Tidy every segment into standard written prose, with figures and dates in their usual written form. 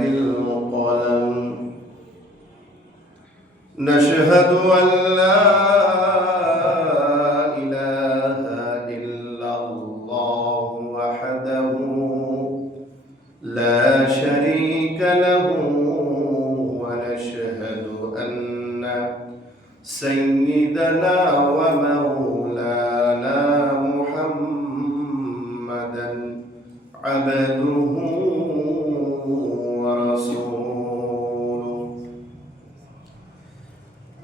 بالقلم نشهد أن لا إله إلا الله وحده لا شريك له ونشهد أن سيدنا ومولانا محمدا عبده ورسوله.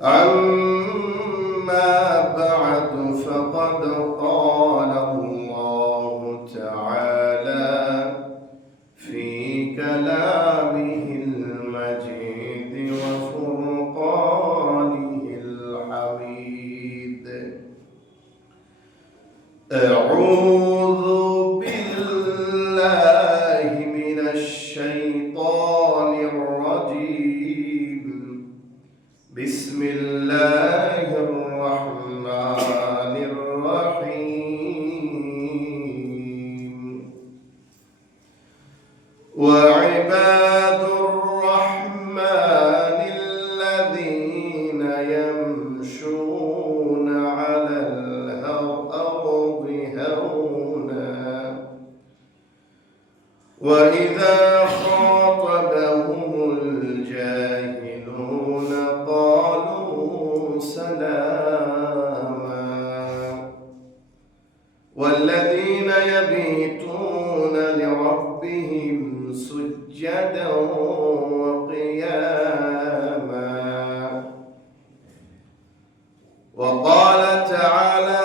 أما بعد فقد قال الله تعالى في كلامه المجيد وفرقانه الحميد: أعوذ بالله من الشيطان الرجيم. بسم الله الرحمن الرحيم. وعباد الرحمن الذين يمشون على الأرض هونا وإذا خاطبهم الجاهلون قالوا سلاما. والذين يبيتون لربهم سجدا وقياما. وقال تعالى: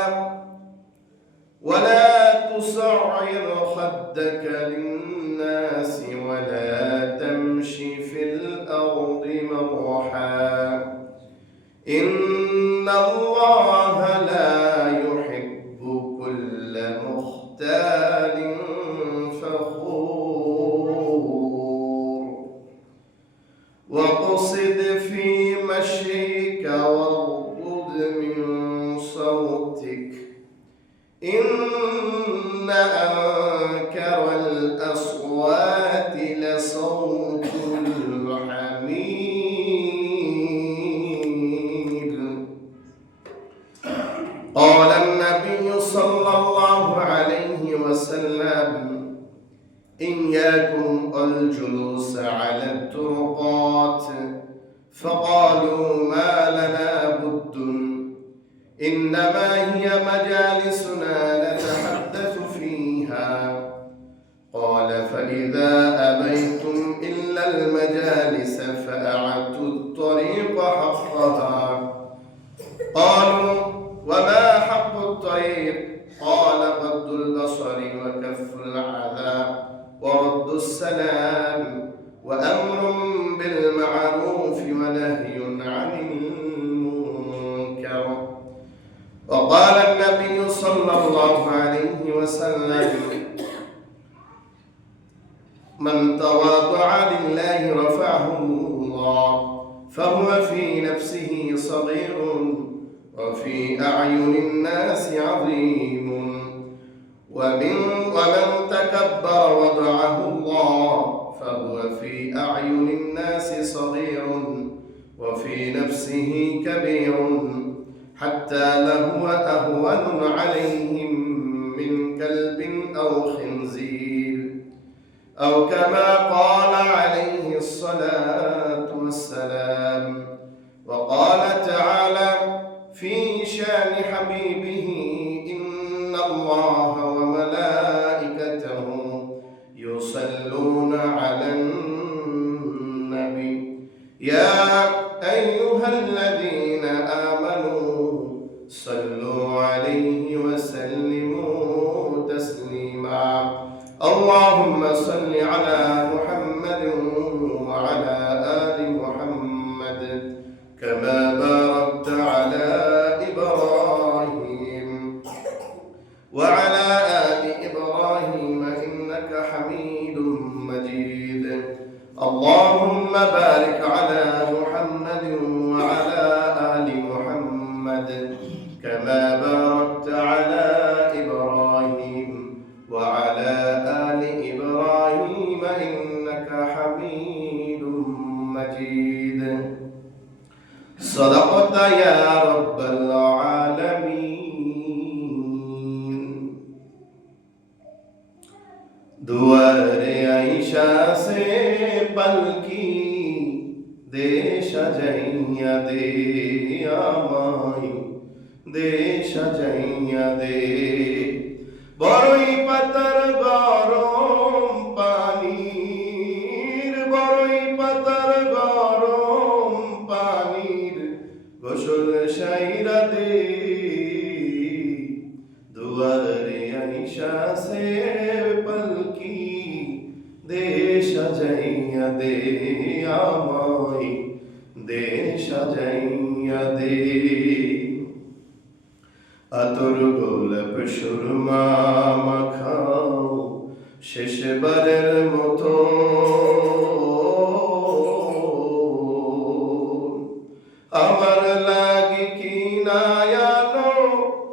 ولا تصعر خدك للناس ولا تمش في الأرض مرحا إن الله لا يحب كل مختال فخور. واقصد في مشيك واغضض من صوتك إن أنكر الأصوات لصوت الحمير. قال النبي صلى الله عليه وسلم: إياكم الجلوس على الطرقات. فقالوا: ما لنا بد، إنما هي مجالسنا نتحدث فيها. قال: فإذا أبيتم إلا المجالس فأعطوا الطريق حقها. قالوا: وما حق الطريق؟ قال: غض البصر وكف الأذى ورد السلام وأمر بالمعروف ونهي عن المنكر. وقال النبي صلى الله عليه وسلم: من تواضع لله رفعه الله فهو في نفسه صغير وفي أعين الناس عظيم ومن تكبر وضعه الله فهو في أعين الناس صغير وفي نفسه كبير حتى لهو أهون عليهم من كلب أو خنزير أو كما قال عليه الصلاة والسلام. وقال تعالى في شان حبيبه: إن الله وملائكته يصلون على النبي يا أيها الذين آمنوا صلوا عليه وسلموا تسليما. اللهم صل على محمد وعلى آل محمد كما باركت على إبراهيم وعلى آل إبراهيم إنك حميد مجيد. اللهم بارك على محمد وعلى آل محمد كما باركت على إبراهيم وعلى آل إبراهيم إنك حميد صدقت يا رب العالمين दुआरे आयशा से पलकी दे सजाइया दे आमाई दे सजाइया दे बरई पातार गरम पानीर बरई पातार गरम पानीर गोसल साइरा दे दुआरे आयशा से पलकी दे सजाइया दे आमाई दे सजाइया दे আতর গোলাপ সুরমা মাখাও শেষবারের মতো আমার লাগি কি নায়ানো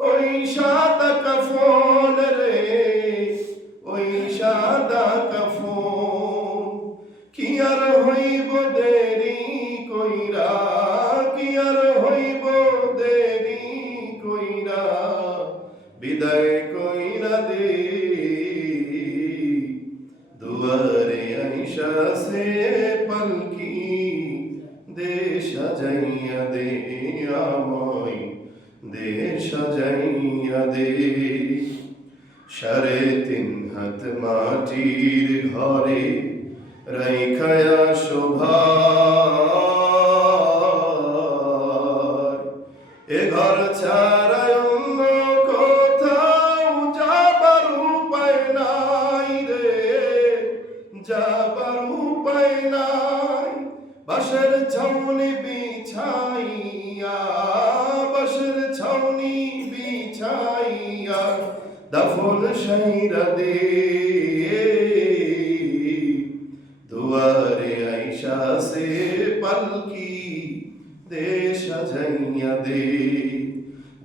ওই সাদা কাফন রে ওই সাদা কাফন কি আর হইব দেরি কইরা কি আর হইব দেরি কইরা বিদায় কইরা দে দুয়ারে আইসা সে পলকি দে সাজাইয়া দে আমায় দে সাজাইয়া দে 3.5 হাত মাটির ঘরে রাইখায়া শোভা এ ঘর ছাড়া অন্য কোথাও যাবার উপায় নাই রে যাবার উপায় নাই বাঁশের ছাউনি বিছাইয়া বাঁশের ছাউনি বিছাইয়া দাফন সাইরা দে দুয়ারে আইসা সে পালকি দে সাজাইয়া দে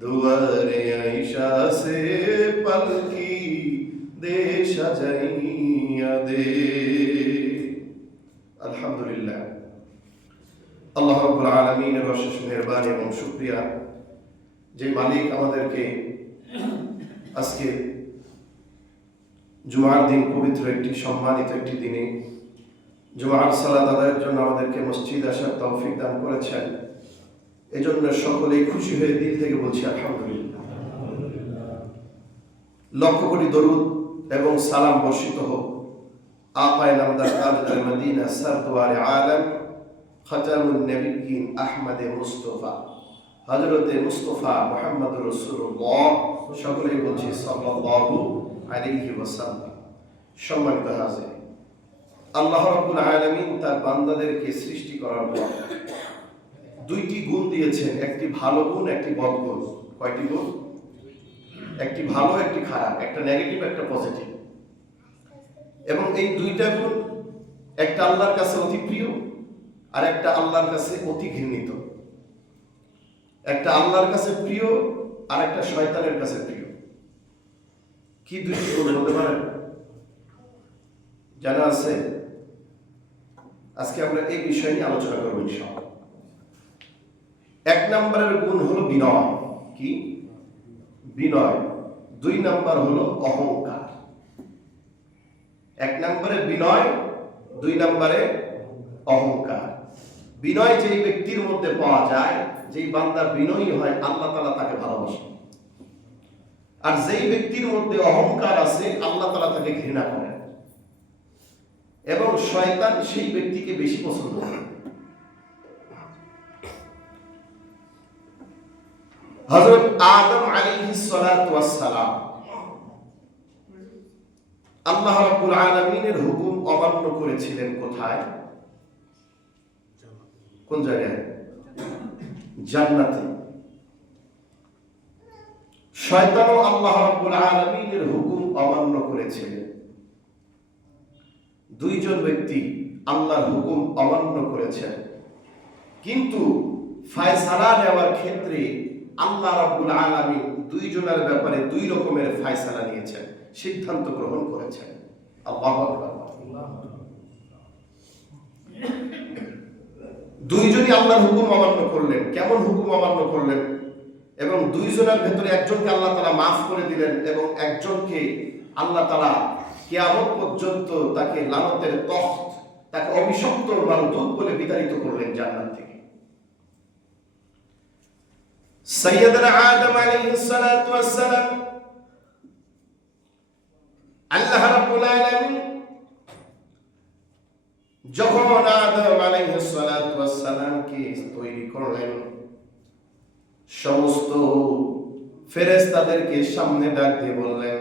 দুয়ারে আইসা সে পালকি দে সাজাইয়া দে আলহামদুলিল্লাহ আল্লাহ রাব্বুল আলামিনের অশেষ মেহেরবানি এবং শুকরিয়া যে মালিক আমাদেরকে আজকে জুমার দিন পবিত্র একটি সম্মানিত একটি দিনে জুমার সালাত আদায়ের জন্য আমাদেরকে মসজিদ আসার তৌফিক দান করেছেন এজন্য সকলেই খুশি হয়ে দিল থেকে বলছি আলহামদুলিল্লাহ লক্ষ কোটি দরুদ এবং সালাম বর্ষিত হোক আকায়ে নামদার তাজদার মদিনা সরদারে আলম খাতামুন নবিয়্যিন আহমদে মুস্তাফা হযরতে মুস্তাফা মুহাম্মদুর রাসূলুল্লাহ সকলেই বলছি সাল্লাল্লাহু আলাইহি ওয়াসাল্লাম সম্মানিত হাজির আল্লাহ রাব্বুল আলামিন তার বান্দাদেরকে সৃষ্টি করার পর দুইটি গুণ দিয়েছেন একটি ভালো গুণ একটি বদ গুণ কয়টি গুণ একটি ভালো একটি খারাপ একটা নেগেটিভ একটা পজিটিভ এবং এই দুইটা গুণ একটা আল্লাহর কাছে অতি প্রিয় আর একটা আল্লাহর কাছে অতি ঘৃণিত একটা আল্লাহর কাছে প্রিয় আর একটা শয়তানের কাছে প্রিয় কি দুইটি গুণ হতে পারে জানা আছে আজকে আমরা এই বিষয় নিয়ে আলোচনা করব ইনশাআল্লাহ এক নম্বরের গুণ হলো বিনয় কি বিনয় দুই নাম্বার হলো অহংকার এক নম্বরে বিনয় দুই নম্বরে অহংকার বিনয় যেই ব্যক্তির মধ্যে পাওয়া যায় যেই বান্দা বিনয়ী হয় আল্লাহ তাআলা তাকে ভালোবাসেন আর যেই ব্যক্তির মধ্যে অহংকার আছে আল্লাহ তাআলা তাকে ঘৃণা করেন এবং শয়তান সেই ব্যক্তিকে বেশি পছন্দ করে হযরত আদম আলাইহিস সালাতু ওয়াস সালাম আল্লাহ রাব্বুল আলামিনের হুকুম অমান্য করেছিলেন কোথায় কোন জায়গায় জান্নাতে শয়তানও আল্লাহ রাব্বুল আলামিনের হুকুম অমান্য করেছিলেন দুইজন ব্যক্তি আল্লাহর হুকুম অমান্য করেছেন কিন্তু ফয়সালা নেওয়ার ক্ষেত্রে আল্লাহ রাব্বুল আলামিন দুইজনের ব্যাপারে দুই রকমের ফয়সালা নিয়েছেন সিদ্ধান্ত গ্রহণ করেছেন আল্লাহু আকবার দুইজনই আল্লাহর হুকুম অমান্য করলেন। কেমন হুকুম অমান্য করলেন? এবং দুইজনের ভেতরে একজনকে আল্লাহ তাআলা মাফ করে দিলেন এবং একজনকে আল্লাহ তাআলা কিয়ামত পর্যন্ত তাকে লানতের তখ্ত, তাকে অভিশপ্ত মারদূত বলে বিতাড়িত করলেন জান্নাত থেকে। সাইয়্যিদুনা আদম আলাইহিস সালাতু ওয়াস সালাম, আল্লাহ রাব্বুল আলামিন যখন আদম আলাইহিস সালাতু ওয়াস সালামকে তৈরি করলেন, সমস্ত ফেরেশতাদেরকে সামনে ডাক দিয়ে বললেন,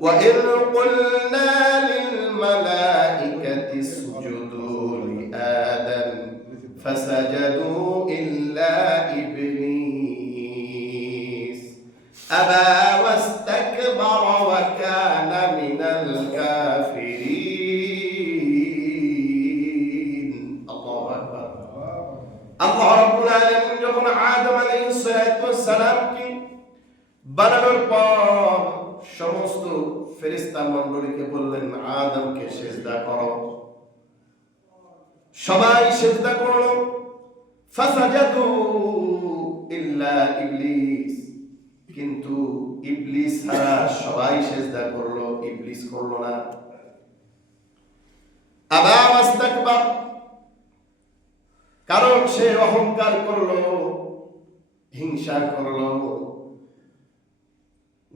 ওয়া ইয কুলনা লিল মালাইকাতি ইসজুদু লি আদম ফাসাজাদু ইল্লা ইবলিস আবা ওয়াস্তাকবারা ওয়া কানা মিনাল কাফিরিন। আল্লাহু আকবার। আল্লাহ রাব্বুল আলামিন যখন আদম আলাইহিস সালাতু ওয়াস সালামকে বানানোর পর সমস্ত ফেরেশতা মণ্ডলীকে বললেন, আদমকে সিজদা করো। সবাই সিজদা করলো। ফাসাজাদু ইল্লা ইবলিস, কিন্তু ইবলিস ছাড়া সবাই সিজদা করলো, ইবলিস করলো না। আবা ওয়াস্তাকবার, কারণ সে অহংকার করলো, হিংসা করলো,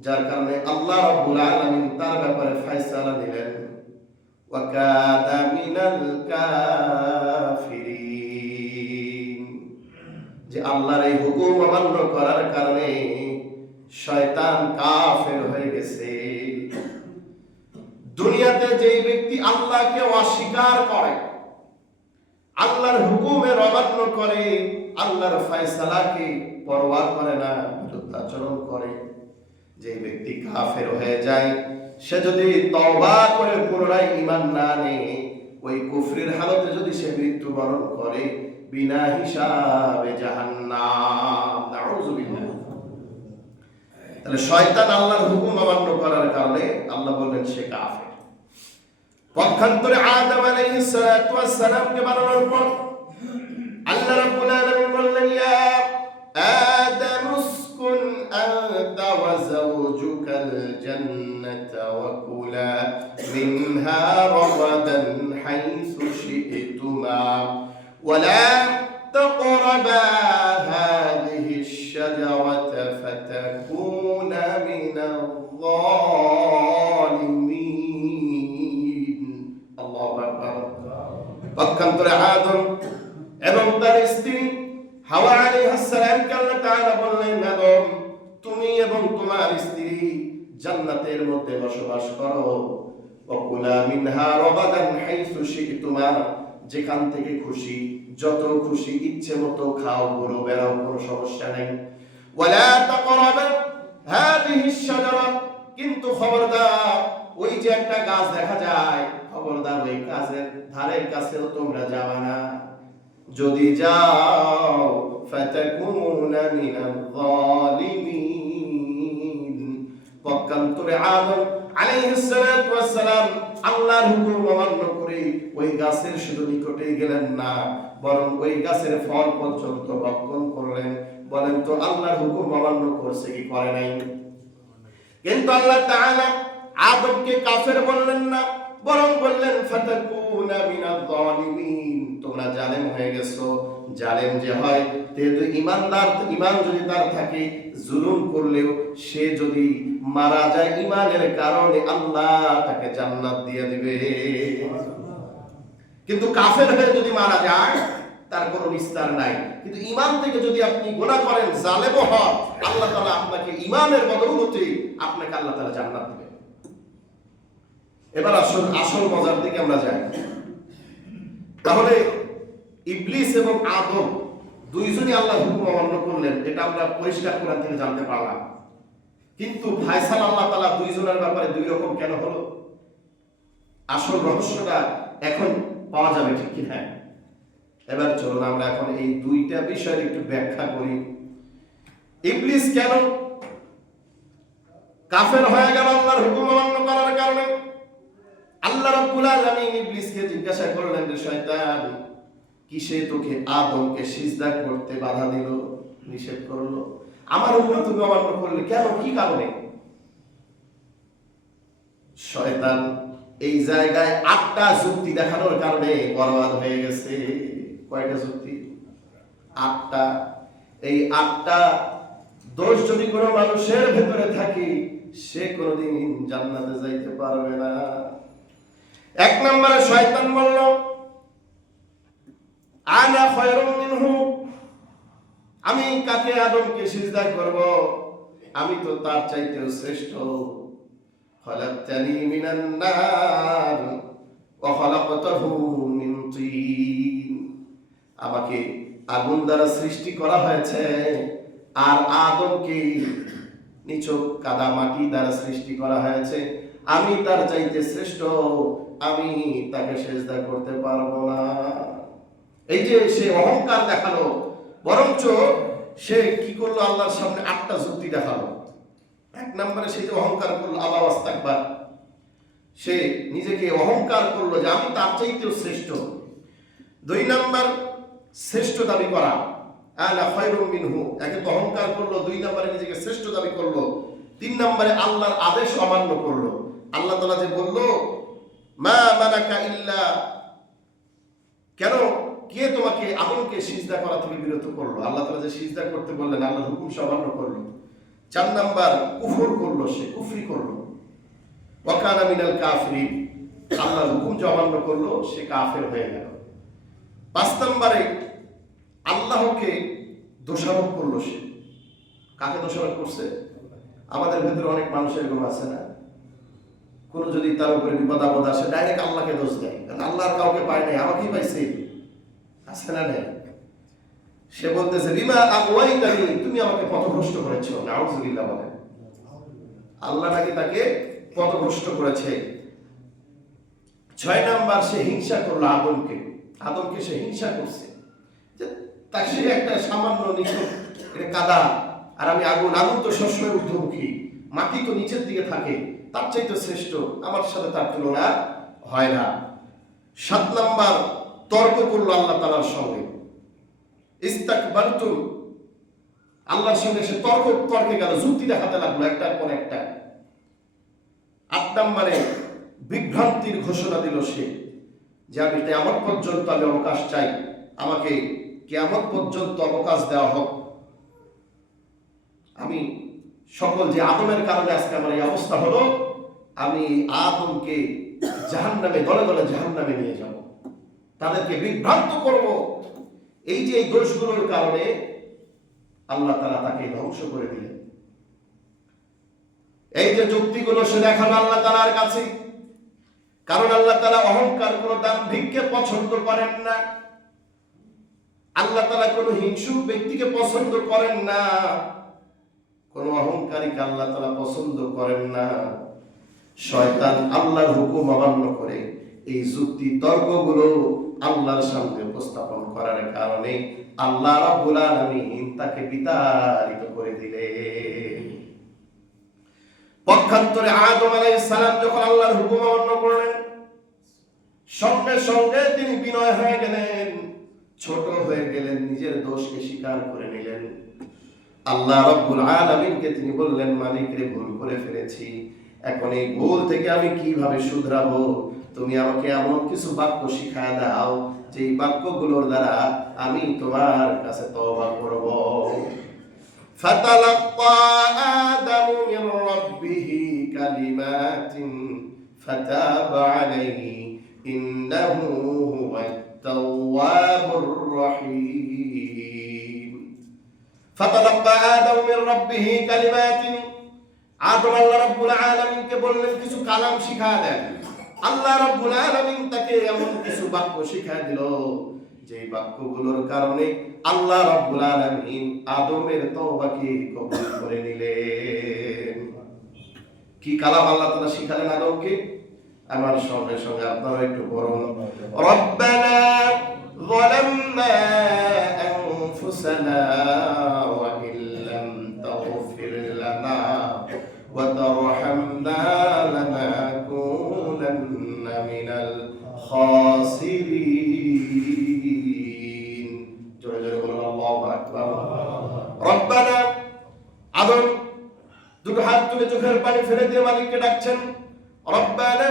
যার কারণে আল্লাহ রাব্বুল আলামিন তার ব্যাপারে ফয়সালা দিলেন, ওয়া কানা মিনাল কাফিরিন, যে আল্লাহর এই হুকুম অমান্য করার কারণে শয়তান কাফের হয়ে গেছে। দুনিয়াতে যেই ব্যক্তি আল্লাহকে অস্বীকার করে, আল্লাহর হুকুমের অমান্য করে, আল্লাহর ফয়সালাকে পরোয়া করে না, বিরুদ্ধাচরণ করে, যে ব্যক্তি কাফের হয়ে যায়, সে যদি তওবা করে পুনরায় ঈমান না আনে, ওই কুফরির হালতে যদি সে মৃত্যুবরণ করে, বিনা হিসাবে জাহান্নাম। নাউযুবিল্লাহ। তাহলে শয়তান আল্লাহর হুকুম অমান্য করার কারণে আল্লাহ বললেন সে কাফের। পক্ষান্তরে আদম আলাইহিস সালাতু ওয়াস সালামকে বানানোর পর আল্লাহ রাব্বুল আলামিন বললেন, ইয়া আদম উসকুন আনতা ওয়া যাওজুকাল জান্নাতা ওয়া কুলা মিনহা রাগাদান হাইসু শি'তুমা ওয়া লা তাকরাবা হাযিহিশ শাজারাতা ফাতাকুনা মিনাল যালিমিন। আল্লাহু আকবার। পক্ষান্তরে আদম এবং তার স্ত্রী হাওয়া আলাইহিস সালামকে আল্লাহ তাআলা বললেন, আদম, তুমি এবং তোমার স্ত্রী জান্নাতের মধ্যে বসবাস করো, ওয়া কুলা মিনহা রাগাদান হাইসু শি'তুমা, যেখান থেকে খুশি, যত খুশি ইচ্ছে মতো খাও, ঘুরো বেড়াও, কোনো সমস্যা নেই। ওয়া লা তাকরাবা হাযিহিশ শাজারা, কিন্তু খবরদার ওই যে একটা গাছ দেখা যায়, খবরদার ওই গাছের ধারের কাছেও তোমরা যাবে না। যদি যাও ফাতাকুনা মিনাল যালিমিন। পক্ষান্তরে আদম আলাইহিস সালাতু ওয়াস সালাম আল্লাহর হুকুম অমান্য করে ওই গাছের শুধু নিকটেই গেলেন না, বরং ওই গাছের ফল পর্যন্ত ভক্ষণ করলেন। বলেন তো আল্লাহর হুকুম অমান্য করছে কি করে নাই? কিন্তু আল্লাহ তাআলা আদমকে কাফের বললেন না, বরং বললেন ফাতাকুনা মিনাল যালিমিন, তোমরা জালেম হয়ে গেছো। জালেম যে হয়, যেহেতু ঈমানদার, ঈমান যদি তার থাকে, জুলুম করলেও সে যদি মারা যায় ঈমানের কারণে, আল্লাহ তাকে জান্নাত দিয়ে দিবে। কিন্তু কাফের হয়ে যদি মারা যায়, তার কোনো বিস্তার নাই। কিন্তু ঈমান থেকে যদি আপনি গুনাহ করেন, জালেম হন, আল্লাহ তাআলা আপনাকে ঈমানের বদৌলতে আপনাকে আল্লাহ তাআলা জান্নাত দিবেন। এবার আসল মজার দিকে আমরা যাই। তাহলে ইবলিস এবং আদম দুইজনই আল্লাহর হুকুম অমান্য করলেন, এটা আমরা পরিষ্কার কোরআন থেকে জানতে পারলাম। কিন্তু ফায়সালা আল্লাহ তাআলা দুইজনের ব্যাপারে দুই রকম কেন হলো? আসল রহস্যটা এখন পাওয়া যাবে, ঠিক কি না? এবার চলুন আমরা এখন এই দুইটা বিষয়ের একটু ব্যাখ্যা করি। ইবলিস কেন কাফের হয়ে গেল আল্লাহর হুকুম অমান্য করার কারণে? আল্লাহ রাব্বুল আলামিন ইবলিসকে জিজ্ঞাসা করলেন, যে শয়তান, কিসে তোকে আদমকে সিজদা করতে বাধা দিল, নিষেধ করলো? আমার হুকুম তুমি অমান্য করলে কেন, কি কারণে? শয়তান এই জায়গায় 8টা যুক্তি দেখানোর কারণে বরবাদ হয়ে গেছে। কয়টা যুক্তি? 8টা। এই 8টা দোষ যদি কোনো মানুষের ভেতরে থাকে, সে কোনোদিন জান্নাতে যাইতে পারবে না। 1 নম্বরে শয়তান বলল, আনা খায়রুম মিনহু, আমি কাকে আদমকে সিজদা করব, আমি তো তার চাইতেও শ্রেষ্ঠ। খলাকতানি মিনান নার ওয়া খলাকতাহু মিন তিন, আমাকে আগুন দ্বারা সৃষ্টি করা হয়েছে, আর আদমকে নিছক কাদা মাটি দ্বারা সৃষ্টি করা হয়েছে। আমি তার চাইতে শ্রেষ্ঠ, আমি তাকে সিজদা করতে পারবো না। এই যে সে অহংকার দেখালো, বরঞ্চ সে কি করলো, আল্লাহর সামনে 8টা যুক্তি দেখালো। 1 নম্বরে সে যে অহংকার করলো, আল্লাহ আস্তাকবার, সে নিজেকে অহংকার করলো যে আমি তার চাইতেও শ্রেষ্ঠ। 2 নম্বর শ্রেষ্ঠ দাবি করা, আনা খায়রুম মিনহু, একে তো অহংকার করলো, 2 নম্বরে নিজেকে শ্রেষ্ঠ দাবি করলো, 3 নম্বরে আল্লাহর আদেশ অমান্য করলো। আল্লাহ তাআলা যে বলল, মা মানাকা ইল্লা, কেন, কে তোমাকে আদমকে সিজদা করা থেকে বিরত করলো? আল্লাহ তাআলা যে সিজদা করতে বললেন, আল্লাহর হুকুম সে অমান্য করলো। 4 নাম্বার কুফর করলো, সে কুফরি করলো, ওয়া কানা মিনাল কাফিরিন, আল্লাহর হুকুম যে অমান্য করলো, সে কাফের হয়ে গেল। 5 নম্বরে আল্লাহকে দোষারোপ করলো সে। কাকে দোষারোপ করছে? আমাদের ভেতরে অনেক মানুষ এরকম আছে না, কোন যদি তার উপরে বিপদ আপদ আসে ডাইরেক্ট আল্লাহকে দোষ দেয়, আল্লাহর কাউকে পায় নাই, আমাকেই পাইছে, আছে না? নেই। সে বলতেছে, বিমা আগওয়াইতানি, তুমি আমাকে পথভ্রষ্ট করেছো। নাউযুবিল্লাহ বলেন। আল্লাহ নাকি তাকে পথভ্রষ্ট করেছে। 6 নাম্বার, সে হিংসা করলো আদমকে সে হিংসা করছে, যে তাকে সে একটা সামান্য নিচু এটা কাদা, আর আমি আগুন তো সবসময় ঊর্ধ্বমুখী, মাটি তো নিচের দিকে থাকে, তার চাইতে শ্রেষ্ঠ, আমার সাথে তার তুলনা হয় না। 7 নাম্বার, তর্ক করলো আল্লাহ তাআলার সঙ্গে, ইস্তাকবারতুম, আল্লাহর সঙ্গে সে তর্কে গেল, যুক্তি দেখাতে লাগলো একটার পর একটা। 8 নম্বরে বিভ্রান্তির ঘোষণা দিল সে, যে আমি কিয়ামত পর্যন্ত আমি অবকাশ চাই, আমাকে কিয়ামত পর্যন্ত অবকাশ দেওয়া হোক, আমি সকল যে আদমের কারণে আজকে আমার এই অবস্থা হলো, আমি আদমকে জাহান্নামে, দলে দলে জাহান্নামে নিয়ে যাব, তাদেরকে বিভ্রান্ত করব। এই যে এই দোষগুলোর কারণে আল্লাহ তাআলা তাকে ধ্বংস করে দিলেন। এই যে যুক্তিগুলো সে দেখালো আল্লাহ তাআলার কাছে, কারণ আল্লাহ তাআলা অহংকার, কোন দাম্ভিককে পছন্দ করেন না। আল্লাহ তাআলা কোন হিংসুক ব্যক্তিকে পছন্দ করেন না, কোন অহংকারীকে আল্লাহ তাআলা পছন্দ করেন না। শয়তান আল্লাহর হুকুম অমান্য করে এই যুক্তি তর্কগুলো আল্লাহর সামনে উপস্থাপন করার কারণে আল্লাহ রাব্বুল আলামিন তাকে বিতাড়িত করে দিলেন। পক্ষান্তরে আদম আলাইহিস সালাম যখন আল্লাহর হুকুম অমান্য করলেন, সঙ্গে সঙ্গে তিনি বিনয় হয়ে গেলেন, ছোট হয়ে গেলেন, নিজের দোষকে স্বীকার করে নিলেন। আল্লাহ রাব্বুল আলামিনকে তিনি বললেন, মালিক রে, ভুল করে ফেলেছি, এখন এই ভুল থেকে আমি কিভাবে শুধরাবো? তুমি আমাকে এমন কিছু বাক্য শিখায় দাও যে বাক্যগুলোর দ্বারা আমি তোমার কাছে তওবা করব। ফাতালাক্কা আদামু মির রাব্বিহি কালিমাতিন ফাতাবা আলাইহি ইন্নাহু হুয়াত তাওয়াবুর রহিম। ফাতালাক্কা আদামু মির রাব্বিহি কালিমাতিন, আদম আল্লাহ রাব্বুল আলামিনকে বললেন কিছু কালাম শিখায় দেন। আল্লাহ রাব্বুল আলামিন তাকে এমন কিছু বাক্য শিখায় দিল, যে বাক্যগুলোর কারণে আল্লাহ রাব্বুল আলামিন আদমের তওবাকে কবুল করে নিলেন। কি কালাম আল্লাহ তাআলা শিখালেন আদমকে? আমার সঙ্গে সঙ্গে আপনারা একটু পড়ুন, রব্বানা যালামনা আনফুসানা ওয়া ইল্লাম তাগফির লানা ওয়া তারহামনা লানাকুনান্না মিনাল খাসিরিন। ফেলে দিয়ে মালিককে ডাকছেন, রব্বানা,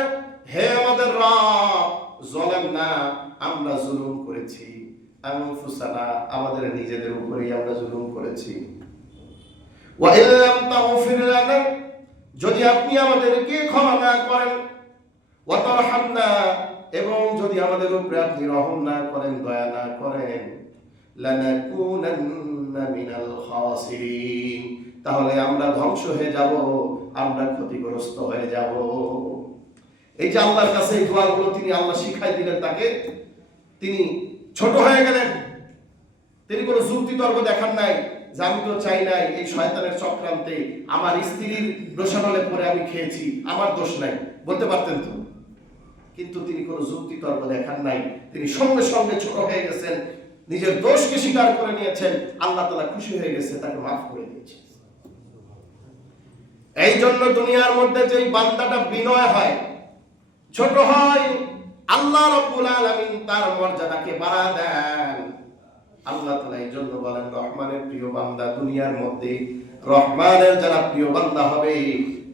হে আমাদের রব, যালামনা, আমরা জুলুম করেছি, আনফুসানা, আমাদের নিজেদের উপরেই আমরা জুলুম করেছি, ওয়া ইল্লাম তাগফির লানা, যদি আপনি আমাদেরকে ক্ষমা না করেন, ওয়া তারহামনা, এবং যদি আমাদের উপরে আপনি রহম না করেন, দয়া না করেন, লানাকুনান্না মিনাল খাসিরিন, তাহলে আমরা ধ্বংস হয়ে যাব, আমরা ক্ষতিগ্রস্ত হয়ে যাব। এই যে আল্লাহর কাছে এই দোয়াগুলো তিনি আল্লাহ শিখাই দিলেন তাকে, তিনি ছোট হয়ে গেলেন, তিনি কোনো যুক্তি তর্ক দেখান নাই যে আমি তো চাই নাই এই শয়তানের চক্রান্তে আমার স্ত্রীর রোশানলে পরে আমি খেয়েছি, আমার দোষ নাই, বলতে পারতেন তো, কিন্তু তিনি কোনো যুক্তি তর্ক দেখান নাই, তিনি সঙ্গে সঙ্গে ছোট হয়ে গেছেন, নিজের দোষকে স্বীকার করে নিয়েছেন, আল্লাহ তাআলা খুশি হয়ে গেছে, তাকে মাফ করে দিয়েছে। এই জন্য দুনিয়ার মধ্যে যে বান্দাটা বিনয় হয়, ছোট হয়, আল্লাহ রাব্বুল আলামিন তার মর্যাদাকে বাড়া দেন। আল্লাহ তাআলা এই জন্য বলেন, রহমানের প্রিয় বান্দা, দুনিয়ার মধ্যে রহমানের যারা প্রিয় বান্দা হবে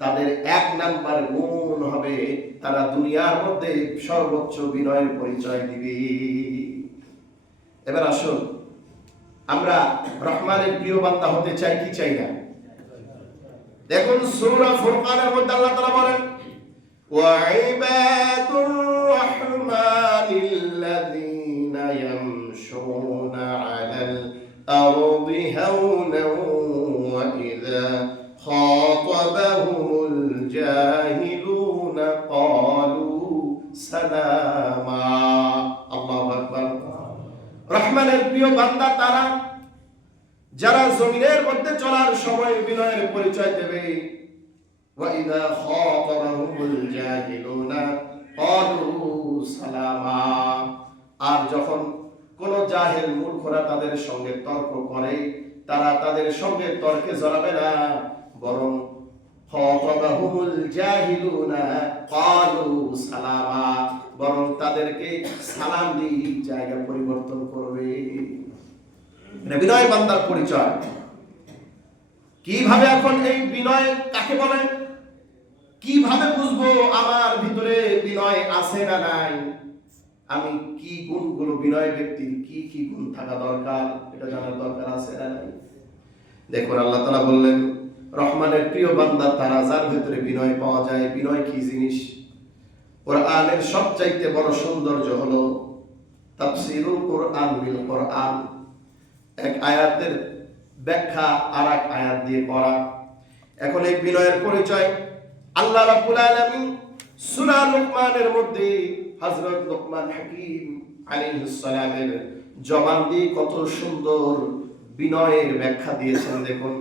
তাদের এক নাম্বার গুণ হবে তারা দুনিয়ার মধ্যে সর্বোচ্চ বিনয়ের পরিচয় দিবে। এবার আসুন, আমরা রহমানের প্রিয় বান্দা হতে চাই কি চাই না? দেখুন সূরা ফুরকানের মধ্যে আল্লাহ তাআলা বলেন, ওয়া ইবাদুর রাহমানিল্লাযীনা ইয়ামশুনা আলাল আরদি হাওনান ওয়া ইযা খাতাবাহুমুল জাহিলুনা ক্বালু সালামা। আল্লাহু আকবার। রহমানের প্রিয় বান্দা তারা যারা জমিনের মধ্যে চলার সময় বিনয়ের পরিচয় দেবে, ওয়া ইযা খাতাবাহুমুল জাহিলুনা ক্বালু সালামা, আর যখন কোন জাহেল মূর্খরা তাদের সঙ্গে তর্ক করে তারা তাদের সঙ্গে তর্কে জড়াবে না, বরং খাতাবাহুমুল জাহিলুনা ক্বালু সালামা, বরং তাদেরকে সালাম দিয়ে জায়গা পরিবর্তন করবে। বিনয় বান্দার পরিচয় কিভাবে? এখন এই বিনয় কাকে বলেন, কিভাবে বুঝবো আমার ভিতরে বিনয় আছে না নাই? আমি কি গুণগুলো, বিনয় ব্যক্তির কি কি গুণ থাকা দরকার, এটা জানার দরকার আছে না নাই? দেখুন আল্লাহ তাআলা বললেন, রহমানের প্রিয় বান্দা তারা যার ভিতরে বিনয় পাওয়া যায়। বিনয় কি জিনিস? কোরআনের সবচাইতে বড় সৌন্দর্য হলো তাফসীরুল কোরআন বিল কোরআন, এক আয়াতের ব্যাখ্যা আরেক আয়াত দিয়ে করা। এখন এই বিনয়ের পরিচয় আল্লাহ রাব্বুল আলামিন সূরা লুকমানের মধ্যে হযরত লুকমান হাকীম আলাইহিস সালামের জবান দিয়ে কত সুন্দর বিনয়ের ব্যাখ্যা দিয়েছেন। দেখুন,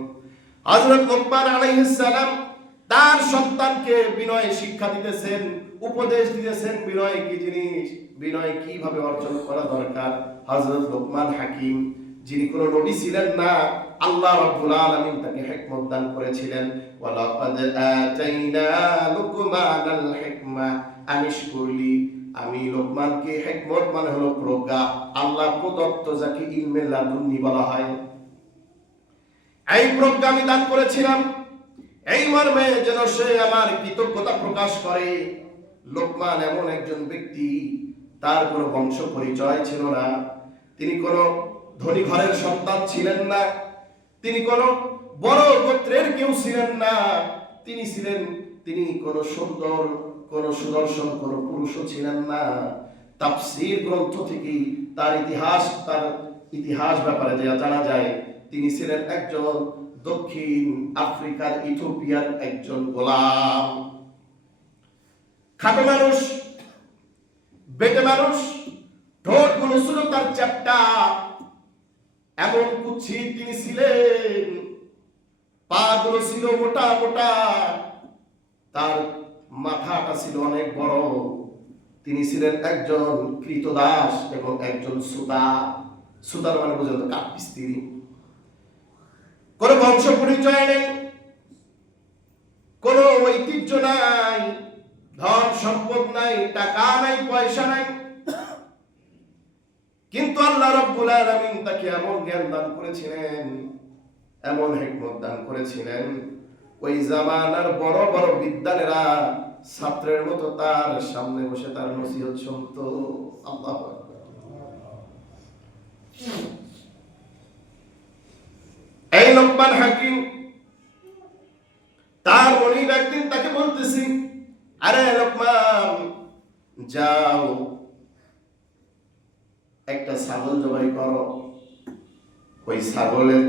হযরত লুকমান আলাইহিস সালাম তার সন্তানকে বিনয় শিক্ষা দিতেছেন, উপদেশ দিতেছেন, বিনয় কি জিনিস, বিনয় কিভাবে অর্জন করা দরকার। হযরত লুকমান হাকীম, যিনি কোনো নবী ছিলেন না, আল্লাহ রাব্বুল আলামিন তাকে হিকমত দান করেছিলেন। ওয়ালাকাদ আতাইনা লুকমানাল হিকমা আনিশকুরলি, আমি লোকমানকে হিকমত মানে হলো প্রজ্ঞা, আল্লাহ প্রদত্ত যাকে ইলমে লাদুন্নি বলা হয়, এই প্রজ্ঞা আমি দান করেছিলাম, এই মর্মে যেন সে আমার কৃতজ্ঞতা প্রকাশ করে। লোকমান এমন একজন ব্যক্তি, তার কোনো বংশ পরিচয় ছিল না, তিনি কোনো ধনী ঘরের সন্তান ছিলেন না, তিনি কোনো বড় গোত্রের কেউ ছিলেন না, তিনি কোনো সুন্দর, কোনো সুদর্শন, কোনো পুরুষও ছিলেন না। তাফসীর গ্রন্থ থেকে তার ইতিহাস ব্যাপারে যা জানা যায়, তিনি ছিলেন একজন দক্ষিণ আফ্রিকার ইথিওপিয়ার একজন গোলাম, খাটো মানুষ, বেটে মানুষ, ঠোঁট গুলো ছিল তার চ্যাপ্টা, এমন কুৎসিত তিনি ছিলেন, পা গুলো ছিল মোটা মোটা, তার মাথাটা ছিল অনেক বড়, তিনি ছিলেন একজন কৃতদাস এবং একজন সুতার মানে বুঝেন তো, কাঠমিস্ত্রি। কোন বংশ পরিচয় নেই, কোন ঐতিহ্য নাই, ধন সম্পদ নাই, টাকা নাই, পয়সা নাই, কিন্তু আল্লাহ রাব্বুল আলামিন তাকে এমন জ্ঞান দান করেছিলেন, এমন হিকমত দান করেছিলেন, ওই জামানার বড় বড় বিদ্যানেরা ছাত্রের মতো তার সামনে বসে তার নসিহত শুনতো। আল্লাহু আকবার। এই লোকমান হাকিম তার মনিব একদিন তাকে বলতেছি, আরে লোকমান, যাও একটা ছাগল জবাই করো, ওই ছাগলের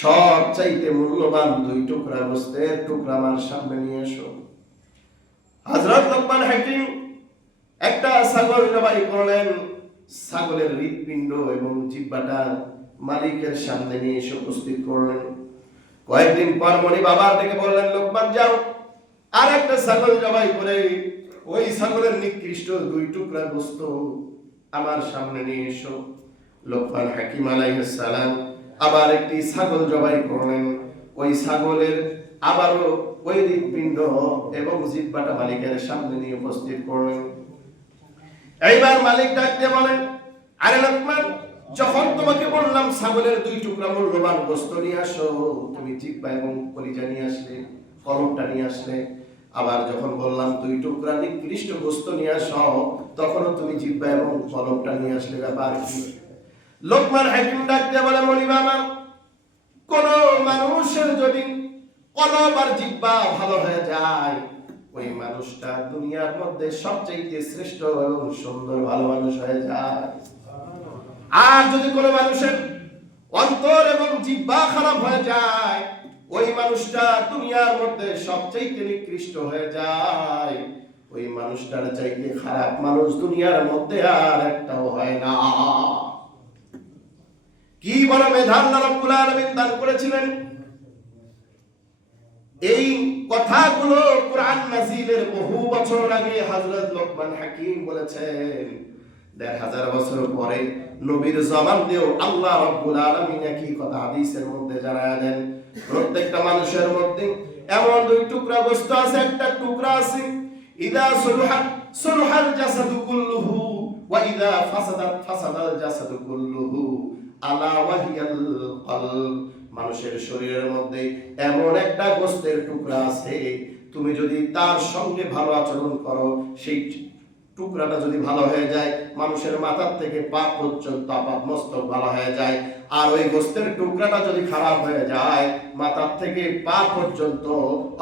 সবচাইতে মূল্যবান 2 টুকরা গোশতের টুকরা আমার সামনে নিয়ে এসো। হযরত লোকমান হাকিম একটা ছাগল জবাই করলেন। ছাগলের হৃৎপিণ্ড এবং জিহ্বাটা মালিকের সামনে নিয়ে এসে উপস্থিত করলেন। কয়েকদিন পর মনি বাবা ডেকে বললেন, লোকমান যাও আর একটা ছাগল জবাই করে ওই ছাগলের নিকৃষ্ট 2 টুকরা গোশত আমার সামনে নিয়ে এসো। লোকমান হাকিম আলাইহিস সালাম আবার একটি ছাগল জবাই করলেন। ওই ছাগলের আবারও ওই হৃৎপিণ্ড এবং জিহ্বাটা মালিকের সামনে নিয়ে উপস্থিত করলেন। এইবার মালিক ডাক দিয়ে বলেন, আরে লোকমান, যখন তোমাকে বললাম ছাগলের 2 টুকরা মূল্যবান গোশত নিয়ে আসো, তুমি জিহ্বা এবং কলিজা নিয়ে আসলে, কলবটা নিয়ে আসলে। আবার যখন বললাম 2 টুকরা নিকৃষ্ট গোশত নিয়ে আসো, তখনও তুমি জিহ্বা এবং কলবটা নিয়ে আসলে, ব্যাপার কি? লোকমান হাকিম ডাক দিয়ে বলে, মনি বাবা, কোন মানুষের যদি কলব আর জিহ্বা ভালো হয়ে যায়, ওই মানুষটা দুনিয়ার মধ্যে সবচেয়ে শ্রেষ্ঠ এবং সুন্দর ভালো মানুষ হয়ে যায়। আর যদি কোনো মানুষের অন্তর এবং জিহ্বা খারাপ হয়ে যায়, ওই মানুষটা দুনিয়ার মধ্যে সবচেয়ে নিকৃষ্ট হয়ে যায়। ওই মানুষটার চাইতে খারাপ মানুষ দুনিয়ার মধ্যে আর একটাও হয় না। কি বড় মেধা আল্লাহ রাব্বুল আলামিন দান করেছিলেন! এই কথাগুলো কুরআন নাযিলের বহু বছর আগে হযরত লোকমান হাকিম বলেছেন। ১৫০০ বছর পরে নবীর জবান দিয়েও আল্লাহ রাব্বুল আলামিন একই কথা হাদিসের মধ্যে জানায়া দেন। প্রত্যেকটা মানুষের মধ্যে এমন 2 টুকরা গোশত আছে, একটা টুকরা আছে, ইদা সুলহাল জাসাদু কুল্লুহু ওয়া ইদা ফাসাদাল জাসাদু কুল্লুহু আলা ওয়াহিয়াল কলব। মানুষের শরীরের মধ্যে এমন একটা গোশতের টুকরা আছে, তুমি যদি তার সঙ্গে ভালো আচরণ করো, সেই টুকরাটা যদি ভালো হয়ে যায়, মানুষের মাথার থেকে পা পর্যন্ত আপাত মস্তক ভালো হয়ে যায়। আর ওই গোশতের টুকরাটা যদি খারাপ হয়ে যায়, মাথার থেকে পা পর্যন্ত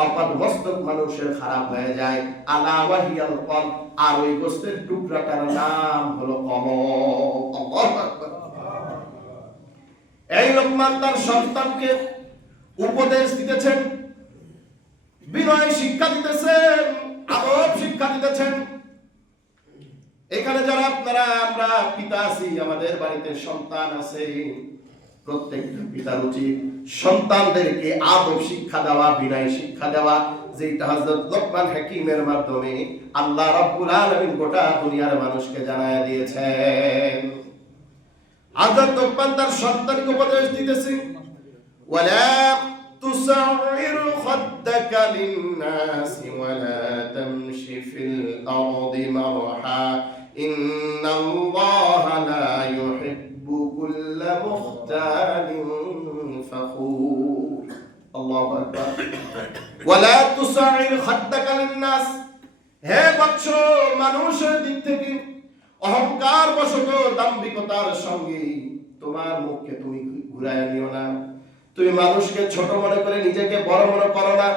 আপাত মস্তক মানুষের খারাপ হয়ে যায়। আলা ওয়াহিয়াল কলব, আর ওই গোশতের টুকরাটার নাম হলো কলব। আল্লাহু আকবার। এই লোকমান তার সন্তানকে উপদেশ দিতেছেন, বিনয় শিক্ষা দিতেছেন, আদব শিক্ষা দিতেছেন। এখানে যারা আপনারা আমরা পিতা আছি, আমাদের বাড়িতে সন্তান আছে, প্রত্যেকটা পিতার উচিত সন্তানদেরকে আদব শিক্ষা দেওয়া, বিনয় শিক্ষা দেওয়া, যেটা হযরত লোকমান হাকিমের মাধ্যমে আল্লাহ রাব্বুল আলামিন গোটা দুনিয়ার মানুষকে জানায়া দিয়েছেন। হযরত লোকমান তার সন্তানকে উপদেশ দিতেছে, ওয়ালা তুসাইর খাদ্দাকা লিন-নাসি ওয়ালা তামশি ফিল আরদি মারহা ইন্নাল্লাহা লা ইউহিব্বু কুল্লা মুখতালিন ফাখুর। আল্লাহু আকবার। ওয়ালা তুসাইর খাদ্দাকা লিন-নাস, হে বৎস, মানুষের দিক থেকে অহংকার বশত দাম্ভিকতার সঙ্গে তোমার মুখকে তুমি ঘুরায় নিও না। তুমি মানুষকে ছোট মনে করে নিজেকে বড় মনে করো না।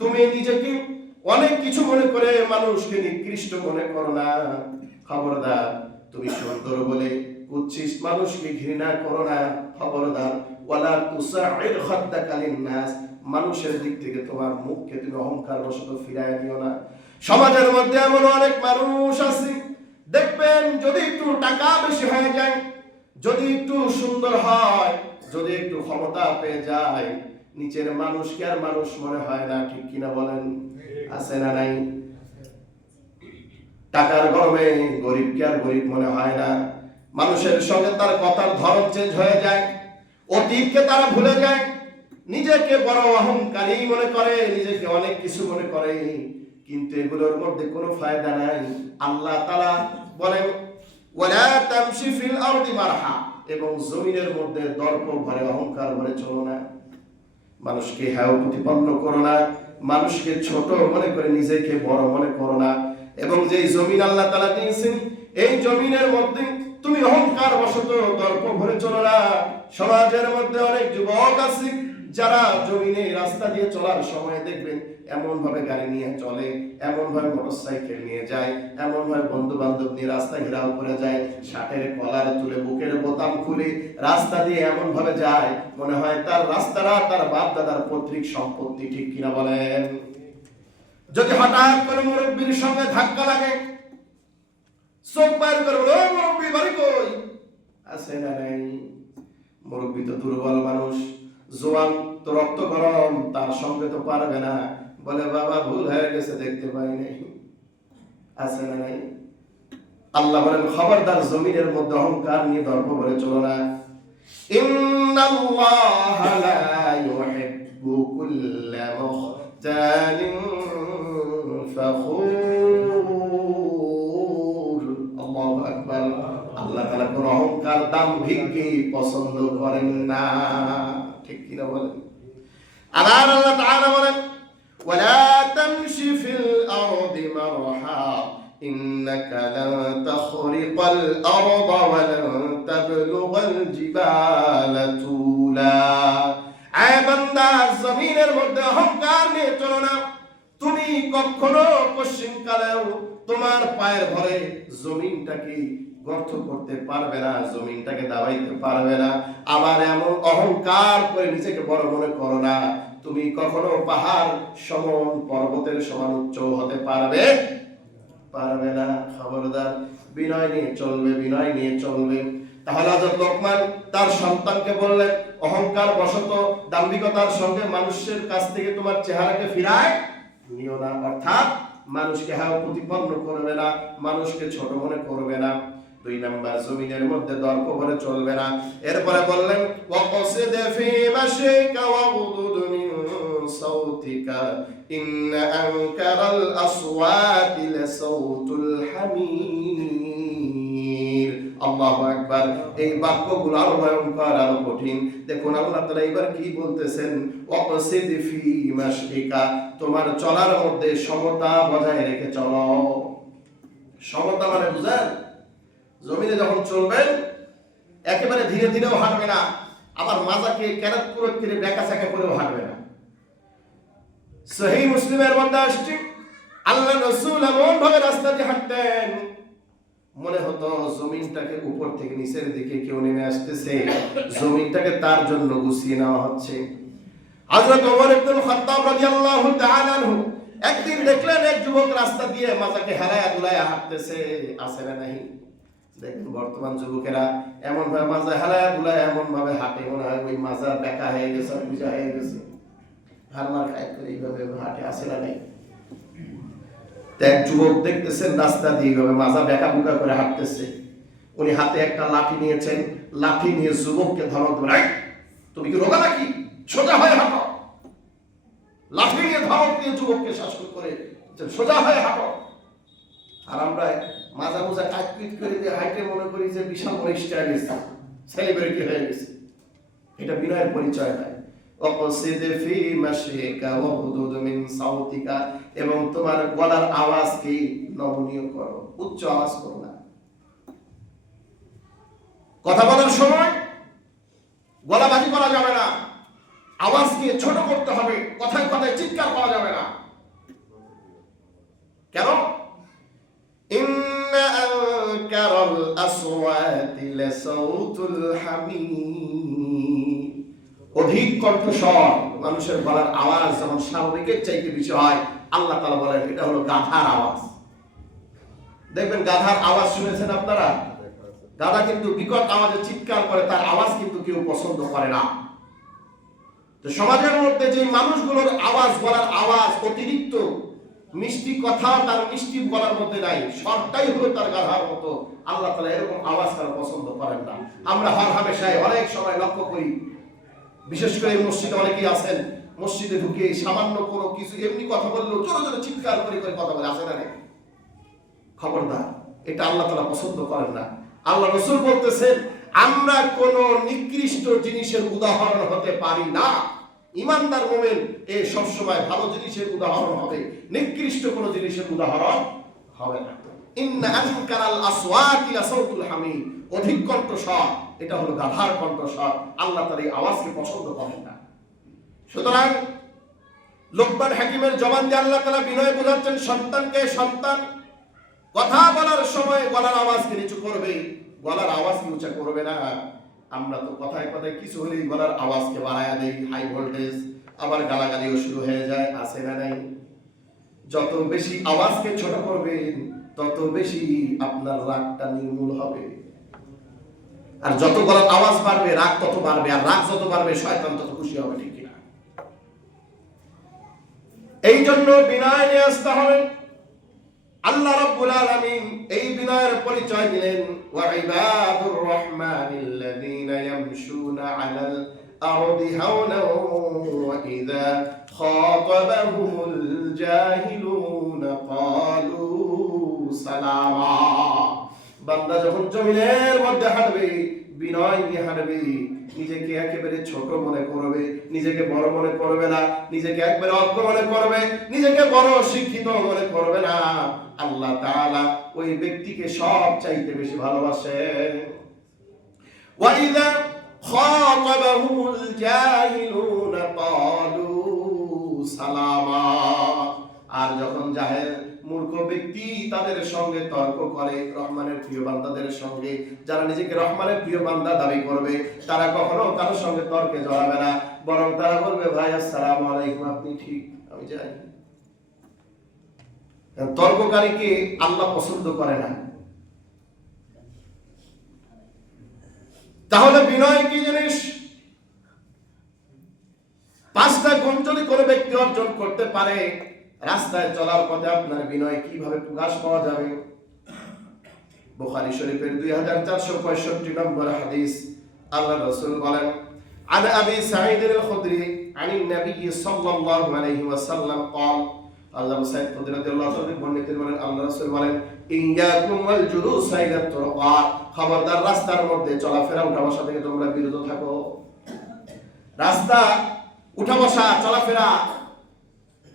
তুমি নিজেকে অনেক কিছু মনে করে মানুষকে নিকৃষ্ট মনে করো না। খবরদার, তুমি সুন্দর বলে কুৎসিত মানুষকে ঘৃণা করো না। খবরদার, ওয়ালা তুসাইর খাদ্দাকা লিন-নাস, মানুষের দিক থেকে তোমার মুখকে তুমি অহংকার বশত ফিরায় নিও না। সমাজের মধ্যে এমন অনেক মানুষ আছে, দেখবেন যদি একটু টাকা বেশি হয়ে যায়, যদি একটু সুন্দর হয়, যদি একটু ক্ষমতা পেয়ে যায়, নিচের মানুষকে আর মানুষ মনে হয় না। ঠিক কিনা বলেন? আছে না নাই? টাকার গরমে গরিবকে আর গরিব মনে হয় না। মানুষের সঙ্গে তার কথার ধরন চেঞ্জ হয়ে যায়, অতীতকে তারা ভুলে যায়, নিজেকে বড় অহংকারী মনে করে, নিজেকে অনেক কিছু মনে করে। কিন্তু এগুলোর মধ্যে কোনো ফায়দা নাই। আল্লাহ তাআলা বলেন, ওয়ালা তামশি ফিল আরদি মারহা, এবং জমিনের মধ্যে দর্প ভরে অহংকার ভরে চলো না। মানুষকে হেয় প্রতিপন্ন করো না, মানুষকে ছোট মনে করে নিজেকে বড় মনে করো না। এবং যেই জমিন আল্লাহ তাআলা দিয়েছেন, এই জমিনের মধ্যে তুমি অহংকার বশত দর্প ভরে চলো না। সমাজের মধ্যে অনেক যুবক আছে যারা জমিনে রাস্তা দিয়ে চলার সময় দেখবেন এমন ভাবে গাড়ি নিয়ে চলে, এমন ভাবে মোটরসাইকেল নিয়ে যায়, এমন ভাবে বন্ধু বান্ধব নিয়ে রাস্তা ঘেরাও করে যায়, শার্টের কলার তুলে বুকের বোতাম খুলে রাস্তা দিয়ে এমন ভাবে যায় মনে হয় তার রাস্তাটা তার বাপ দাদার পৈতৃক সম্পত্তি। ঠিক কিনা বলেন? যদি হঠাৎ করে মুরব্বীর সঙ্গে ধাক্কা লাগে, চোখ বাইর করে বলো, মুরব্বী বাড়ি কই? আছে না নাই? মুরব্বী তো দুর্বল মানুষ, জোয়ান তো রক্ত গরম, তার সঙ্গে তো পারবে না, বলে বাবা ভুল হয়ে গেছে, দেখতে পাই নাই। আছে না নাই? আল্লাহ বলেন খবরদার জমিনের মধ্যে অহংকার নিয়ে দর্প করে চলো না। ইন্নাল্লাহা লা ইউহিব্বু কুল্লা মুখতালিন ফখুর। আল্লাহু আকবার। আল্লাহ তাআলা কোন অহংকার দাম্ভিককে পছন্দ করেন না। ঠিক কিনা বলেন? আবার আল্লাহ তাআলা বলেন ওয়ালা তামশি ফিল আরদি মারহা ইন্নাকা লান তাখরিকাল আরদা ওয়া লান তাবলুগাল জিবালা তুলা। আয় বান্দা, জমিনের মধ্যে অহংকার নিয়ে চলো না। তুমি কখনো পশ্চিমকালেও তোমার পায়ের ভরে জমিনটাকে গর্ত করতে পারবে না, জমিনটাকে দাবাইতে পারবে না। আবার এমন অহংকার করে নিজেকে বড় মনে করো না, তুমি কখনো পাহাড় সমান পর্বতের সমান উচ্চ হতে পারবে না। খবরদার, বিনয় নিয়ে চলবে, বিনয় নিয়ে চলবে। তাহলে হযরত লোকমান তার সন্তানকে বললেন, অহংকার বশত দাম্ভিকতার সঙ্গে মানুষের কাছ থেকে তোমার চেহারাকে ফিরায় নিও না, অর্থাৎ মানুষকে হেয় প্রতিপন্ন করবে না, মানুষকে ছোট মনে করবে না। 2 নাম্বার, জমিনের মধ্যে দর্প ভরে চলবে না। এরপরে বললেন ওয়াকসিদ ফি মাশিকা ওয়াগদুদ মিন সাউতিকা ইন্না আনকারাল আসওয়াতি লাসাউতুল হামির। আল্লাহু আকবার। এই বাক্যগুলো আরো ভয়ঙ্কর, আরো কঠিন। দেখুন আল্লাহ তাআলা এবার কি বলতেছেন, ওয়াকসিদ ফি মাশিকা, তোমার চলার মধ্যে সমতা বজায় রেখে চলো। সমতা মানে বুঝেন? জমিনে যখন চলবেন একেবারে ধীরে ধীরেও হাঁটবে না, আবার মাজাকে কেরাত করে বেঁকা চাকা করেও হাঁটবে না। সহিহ মুসলিমের মধ্যে আসছে আল্লাহ রাসূল এমন ভাবে রাস্তা দিয়ে হাঁটতেন মনে হতো জমিনটাকে উপর থেকে নিচের দিকে কেউ নেমে আসতেছে, জমিনটাকে তার জন্য গুছিয়ে নেওয়া হচ্ছে। হযরত ওমর ইবনে খাত্তাব রাদিয়াল্লাহু তাআলা আনহু একদিন দেখলেন এক যুবক রাস্তা দিয়ে মাজাকে হেলায়া দুলায়া হাঁটতেছে। আছে না নাই? দেখুন বর্তমান যুবকেরা এমন ভাবে মাজা হেলায়া দুলায়া এমন ভাবে হাঁটে মনে হয় ওই মাজা বেঁকা হয়ে গেছে, পূজা হয়ে গেছে, হারমার খায় করে এইভাবে হাঁটে। আছে না নাই? এক যুবক দেখতেছেন রাস্তা দিয়ে এইভাবে মাজা বেঁকা বুকা করে হাঁটতেছে। উনি হাতে একটা লাঠি নিয়েছেন, লাঠি নিয়ে যুবককে ধমক দেন, তুমি কি রোগা নাকি? সোজা হয়ে হাঁটো। লাঠি নিয়ে ধমক দিয়ে যুবককে শাসন করে সোজা হয়ে হাঁটো। আর আমরা মাজা মোজা কাটপিট করে দিয়ে হাইটে মনে করি যে বিশাল বড় স্টাইল এসেছে, সেলিব্রিটি হয়ে গেছে। এটা বিনয়ের পরিচয় নয়। ওয়াকসিদ ফি মাশিকা ওয়াগদুদ মিন সাউতিকা, এবং তোমার গলার আওয়াজকে নমনীয় করো, উচ্চ আওয়াজ করো না। কথা বলার সময় গলাবাজি করা যাবে না, আওয়াজকে ছোট করতে হবে, কথায় কথায় চিৎকার করা যাবে না। কেন? ইন্না আনকারাল আসওয়াতি লাসাউতুল হামির। অধিক কণ্ঠস্বর, মানুষের গলার আওয়াজ যেমন স্বাভাবিকের চাইতে বেশি হয়, আল্লাহ তাআলা বলেন এটা হলো গাধার আওয়াজ। দেখবেন গাধার আওয়াজ শুনেছেন আপনারা? গাধা কিন্তু বিকট আওয়াজে চিৎকার করে, তার আওয়াজ কিন্তু কেউ পছন্দ করে না। তো সমাজের মধ্যে যে মানুষগুলোর আওয়াজ, গলার আওয়াজ অতিরিক্ত, মিষ্টি কথা তার মিষ্টি গলার মধ্যে নাই, স্বরটাই হলো তার গাধার মতো, আল্লাহ তাআলা এরকম আওয়াজ তারা পছন্দ করেন না। আমরা হর হামেশায় অনেক সময় লক্ষ্য করি, বিশেষ করে মসজিদে অনেকেই আছেন, মসজিদে ঢুকে সামান্য কোনো কিছু এমনি কথা বললেও জোরে জোরে চিৎকার করে করে কথা বলে। আছে না? খবরদার, এটা আল্লাহ তাআলা পছন্দ করেন না। আল্লাহ রাসূল বলতেছেন আমরা কোন নিকৃষ্ট জিনিসের উদাহরণ হতে পারি না, ইমানদার মুমিন এ সব সময় ভালো জিনিসের উদাহরণ হবে, নিকৃষ্ট কোনো জিনিসের উদাহরণ হবে না। ইন্না আনকারাল আসওয়াতি লাসাউতুল হামিদ, অধিক কণ্ঠস্বর এটা হলো গাধার কণ্ঠস্বর। আল্লাহ তার এই আওয়াজকে পছন্দ করেন না। সুতরাং লোকমান হাকিমের জবান দিয়ে আল্লাহ তাআলা বিনয় বোঝাচ্ছেন সন্তানকে, সন্তান কথা বলার সময় গলার আওয়াজকে নিচু করবে, গলার আওয়াজকে উঁচা করবে না। আমরা তো কথায় কথায় কিছু হলেই গলার আওয়াজকে বাড়ায়া দেই, হাই ভোল্টেজ, আবার গালাগালিও শুরু হয়ে যায়, আছে না নাই? যত বেশি আওয়াজকে ছোট করবেন তত বেশি আপনার রাগটা নির্মূল হবে। আর যত গলার আওয়াজ বাড়বে রাগ তত বাড়বে, আর রাগ যত বাড়বে শয়তান তত খুশি হবে, ঠিক কিনা? এই জন্য বিনয় নিয়ে আসতে হবে। আল্লাহ রাব্বুল আলামিন এই বিনয়ের পরিচয় দিলেন, ওয়া ইবাদুর রহমানিল্লাযীনা ইয়ামশুনা আলাল আরদি হাওনা ওয়া ইযা খাতাবাহুমুল জাহিলুনা ক্বালু সালামা। বান্দা যখন জমিনের মধ্যে হাঁটবে বিনয় নিয়ে হাঁটবে, নিজেকে একেবারে ছোট মনে করবে, নিজেকে বড় মনে করবে না, নিজেকে একবারে অল্প মনে করবে, নিজেকে বড় শিক্ষিত মনে করবে না। আল্লাহ তাআলা ওই ব্যক্তিকে সব চাইতে বেশি ভালোবাসেন। ওয়া ইযা খাতাবাহুমুল জাহিলুনা ক্বালু সালামা। আর যখন জাহেল মূর্খ ব্যক্তি তাদের সঙ্গে তর্ক করে, রহমানের প্রিয় বান্দাদের সঙ্গে, যারা নিজেকে রহমানের প্রিয় বান্দা দাবি করবে, তারা কখনো কারোর সঙ্গে তর্কে জড়াবে না, বরং তারা বলবে, ভাই আসসালামু আলাইকুম, আপনি ঠিক, আমি যাই। তর্ককারীকে আল্লাহ পছন্দ করে না। তাহলে বিনয় কি জিনিস? 5টা গুণ যদি কোনো ব্যক্তি অর্জন করতে পারে, রাস্তায় চলার পথে আপনার বিনয় কিভাবে প্রকাশ পাওয়া যাবে? বুখারী শরীফের 2465 নম্বর হাদিস, আল্লাহ রাসূল বলেন, আন আবি সাঈদ আল-খুদরি আনিন নবী সাল্লাল্লাহু আলাইহি ওয়াসাল্লাম قال, আল্লাহ সাঈদ খুদরি রাদিয়াল্লাহু তাআলা বর্ণিত বলেন, আল্লাহ রাসূল বলেন, ইয়াকুম ওয়াল জুলুসা ইলা তুরকাত, খবরদার রাস্তার মধ্যে চলাফেরা উঠা বসা থেকে তোমরা বিরত থাকো। রাস্তা উঠা বসা চলাফেরা,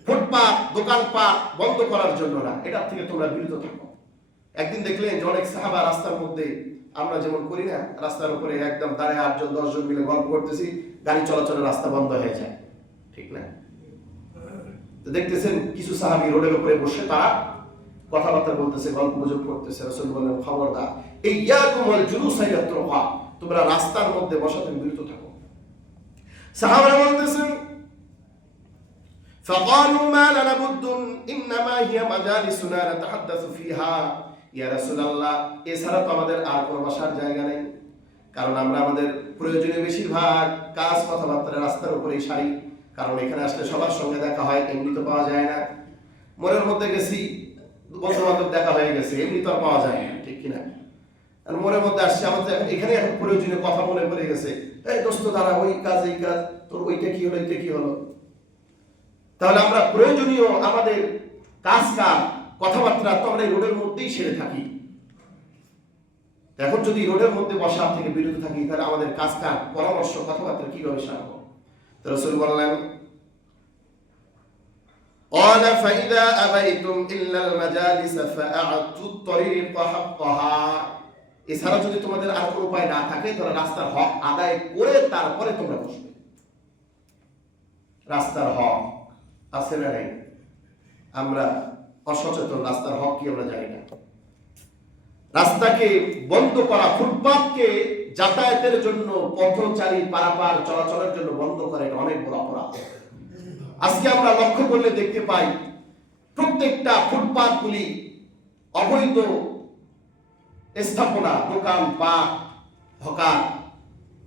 ফুটপাত দোকানপাট বন্ধ করার জন্য না, এটা থেকে তোমরা বিরত থাকো। একদিন দেখলেন যে অনেক সাহাবা রাস্তার মধ্যে, আমরা যেমন করি না, রাস্তার উপরে একদম দাঁড়ায় 8 জন 10 জন মিলে গল্প করতেছি, গাড়ি চলাচলের রাস্তা বন্ধ হয়ে যায়, ঠিক না? তো দেখতেছেন কিছু সাহাবী রোডের উপরে বসে তারা কথাবার্তা বলতেছে, গল্প গুজব করতেছে। রাসূল বললেন, খবরদার, ইয়াকুম ওয়াল জুলুসা ইলা তুরকাত, তোমরা রাস্তার মধ্যে বসা থেকে বিরত থাকো। সাহাবারা বলতেছেন, فقالوا ما لنا بد انما هي مجالسنا نتحدث فيها ইয়া রাসূলুল্লাহ, এছাড়া তো আমাদের আর কোনো বসার জায়গা নেই, কারণ আমরা আমাদের প্রয়োজনীয় বেশিরভাগ কাজ কথাবার্তা রাস্তার উপরেই সারি, কারণ এখানে আসলে সবার সঙ্গে দেখা হয়, এমনি তো পাওয়া যায় না। মনের মধ্যে গেছি, বন্ধু বান্ধব দেখা হয়ে গেছে, এমনি তো আর পাওয়া যায় না, ঠিক কিনা? আর মনের মধ্যে আসছে আমাদের এখানে এখন প্রয়োজনীয় কথা মনে পড়ে গেছে, এই দোস্ত দাঁড়া, ওই কাজ এই কাজ, তোর ওইটা কি হলো, এইটা কি হলো। তাহলে আমরা প্রয়োজনীয় আমাদের কাজ কথাবার্তা তো আমরা রোডের মধ্যেই সেরে থাকি। এখন যদি রোডের মধ্যে বসা থেকে বিরত থাকি, তাহলে আমাদের কাজ পরামর্শ কথাবার্তা কিভাবে সারবো? তো রাসূল বললেন, قال فإذا أبيتم إلا المجالس فأعطوا الطريق حقها, এছাড়া যদি তোমাদের আর কোনো উপায় না থাকে, তাহলে রাস্তার হক আদায় করে তারপরে তোমরা বসবে। রাস্তার হক আছে না নাই? আমরা অসচেতন, রাস্তার হক কি আমরা জানি না। রাস্তাকে বন্ধ করা, ফুটপাতকে যাতায়াতের জন্য, পথচারী পারাপার চলাচলের জন্য বন্ধ করা, এটা অনেক বড় অপরাধ। আজকে আমরা লক্ষ্য করলে দেখতে পাই প্রত্যেকটা ফুটপাতগুলি অবৈধ স্থাপনা, দোকান পাট, হকার,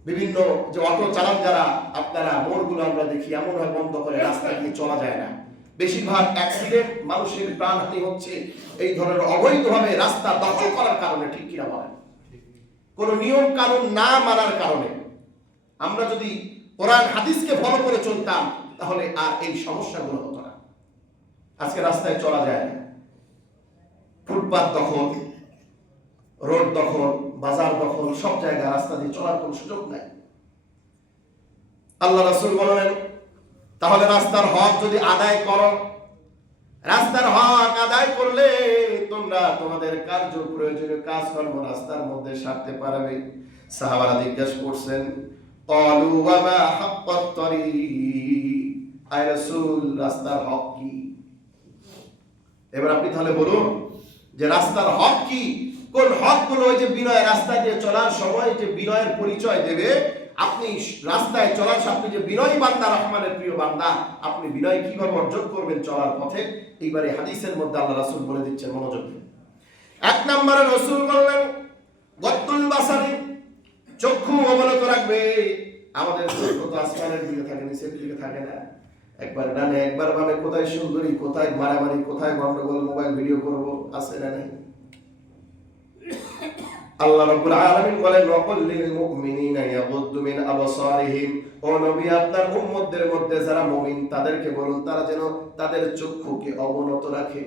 বিভিন্ন যে অটো চালক যারা, আপনারা মোড়গুলো আমরা দেখি এমন হয় বন্ধ করে, রাস্তা দিয়ে চলা যায় না। বেশিরভাগ অ্যাক্সিডেন্ট, মানুষের প্রাণহানি হচ্ছে এই ধরনের অবৈধভাবে রাস্তা দখল করার কারণে, ঠিক কিনা বলেন? কোন নিয়ম কানুন না মানার কারণে। আমরা যদি কোরআন হাদিসকে ফলো করে চলতাম, তাহলে আর এই সমস্যাগুলো হতো না। আজকে রাস্তায় চলা যায় না, ফুটপাত দখল, রোড দখল, বাজার দখল, সব জায়গায় রাস্তা দিয়ে চলার কোনো সুযোগ নাই। আল্লাহ রাসূল বলেন, তাহলে রাস্তার হক যদি আদায় করো, রাস্তার হক আদায় করলে তোমরা তোমাদের কার্য প্রয়োজনীয় কাজকর্ম রাস্তার মধ্যে সারতে পারবে। সাহাবারা জিজ্ঞাসা করছেন, ক্বালু ওয়া মা হাক্কাত তরিক, আয় রাসূল রাস্তার হক কি? এবার আপনি তাহলে বলুন যে রাস্তার হক কি, কোন হকগুলো? ওই যে বিনয়, রাস্তা দিয়ে চলার সময় যে বিনয়ের পরিচয় দেবে, আপনি রাস্তায় চলার সাথে যে বিনয়ী বান্দা, রহমানের প্রিয় বান্দা, আপনি বিনয় কিভাবে অর্জন করবেন চলার পথে, এইবারে হাদিসের মধ্যে আল্লাহ রাসূল বলে দিচ্ছেন, মনোযোগ দিন। এক নম্বরে রাসূল বললেন গদ্দুল বাসারি, চক্ষু অবনত রাখবে। আমাদের চক্ষু তো আসমানের দিকে থাকে, নিচের দিকে থাকে না। একবার ডানে একবার বামে, কোথায় সুন্দরী, কোথায় মারামারি, কোথায় গন্ডগোল, মোবাইল ভিডিও করব, আছে না নেই? আল্লাহ রাব্বুল আলামিন বলেন, ওয়াকুল লিল মুমিনিনা ইয়াগুদ্দু মিন আবসারিহিম, ও নবী আপনার উম্মতদের মধ্যে যারা মুমিন তাদেরকে বলুন তারা যেন তাদের চক্ষুকে অবনত রাখে।